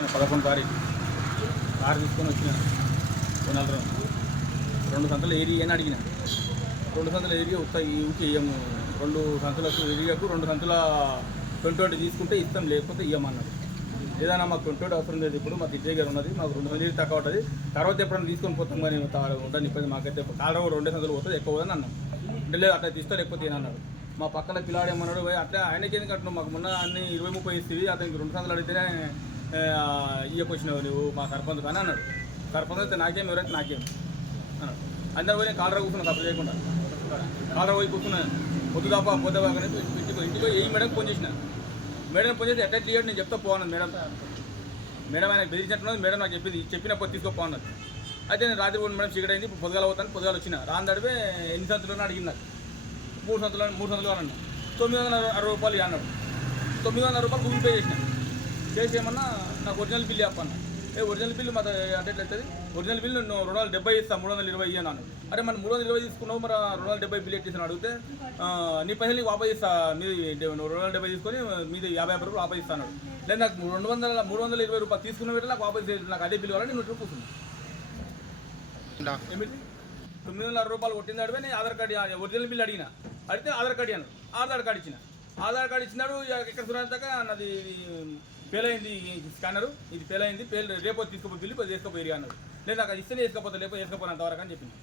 పదకొండు తారీఖు. కారు తీసుకొని వచ్చిన కొనాలి రెండు సంతలు ఏరియా అని అడిగిన. రెండు సంతల ఏరియా వస్తాయి ఈ ఇయ్యము. రెండు సంతలకు ఏరియాకు రెండు సంతల ట్వంటీ తీసుకుంటే ఇస్తాం లేకపోతే ఇయ్యమన్నాడు ఏదైనా మాకు ట్వంటీ అవసరం లేదు ఇప్పుడు మాకు ఇచ్చే గారు ఉన్నది మాకు రెండు సంతలు తక్కువ ఉంటుంది. తర్వాత ఎప్పుడైనా తీసుకొని పోతాం కానీ ఉంటాను ఇబ్బంది మాకైతే కాలరావు రెండే సంతలు పోతుంది ఎక్కువ అని అన్నాం. అంటే లేదు అట్లా తీస్తా లేకపోతే ఏనన్నాడు మా పక్కన పిల్లాడు ఏమన్నాడు అట్లా ఆయనకి ఏం అంటున్నావు మాకు మొన్న అన్ని ఇరవై ముప్పై ఇస్తుంది అతనికి రెండు సంతలు అడిగితేనే ఇయ్యకొచ్చినావు నువ్వు మా సర్పంచ్ కానీ అన్నాడు. సర్పంచ్ అయితే నాకేం ఎవరంటే నాకేం అన్నాడు. అందరూ పోయి కాలరా కూర్చున్నా తప్పు చేయకుండా. కాలరా పోయి కూర్చున్నాను పొద్దు తప్ప పొద్దు కానీ ఇంటికి ఇంటికి ఏ మేడం ఫోన్ చేసిన. మేడం ఫోన్ చేసి అటెండ్ తీయడం నేను చెప్తా పోన్నాను మేడం. మేడం ఆయన బెదిరించినట్టున్నది మేడం నాకు చెప్పింది చెప్పినప్పుడు తీసుకోపోన్నది అయితే నేను రాత్రి పోయిన మేడం చీకటి అయింది ఇప్పుడు పొద్దుగాల పోతాను పొద్దుగాలు వచ్చిన. రాని తడిపే ఎన్ని సంతులు అడిగింది నాకు. మూడు సంతులు మూడు సంతులు అన్నాడు. తొమ్మిది వందల అరవై రూపాయలు అన్నాడు తొమ్మిది వందల రూపాయలు గూగుల్ పే చేసినాను చేసి ఏమన్నా నాకు ఒరిజినల్ బిల్ చెప్పన్న. ఏ ఒరిజినల్ బిల్లు మాది అంటే ఎట్లా అవుతుంది ఒరిజినల్ బిల్లు నువ్వు రెండు వందల డెబ్బై ఇస్తాను మూడు వందల ఇరవై అన్నాను అరే మన మూడు వందల ఇరవై తీసుకున్నావు మరి రెండు వందల డెబ్బై బిల్ ఎట్టిస్తాను అడిగితే నీ పైసలు నీకు వాపస్ ఇస్తా మీది నువ్వు రెండు వందల డెబ్బై తీసుకొని మీది యాభై యాభై రూపాయలు వాపస్ ఇస్తాను లేదు నాకు రెండు వందల మూడు వందల ఇరవై రూపాయలు తీసుకున్న వీటిలో నాకు వాపస్. నాకు అదే బిల్ కావాలని నేను వచ్చి కూర్చున్నాను ఏమిటి? తొమ్మిది వందల రూపాయలు కొట్టింది అడిగితే నేను ఆధార్ కార్డు ఒరిజినల్ బిల్ అడిగిన. అడిగితే ఆధార్ కార్డు అన్నాడు. ఆధార్ కార్డు ఇచ్చిన. ఆధార్ కార్డు ఇచ్చినాడు ఇక ఇక్కడ చూడదాకా నాది ఫెయిల్ అయింది ఈ స్కానరు ఇది ఫెయిల్ అయింది ఫెయిల్ రేపు తీసుకుపోయి బిల్లు తీసుకుపోయి అన్నారు. లేదు నాకు ఇస్తే వేసుకపోతే లేకపోతే వేసుకపోయినంతవరకు అని చెప్పింది.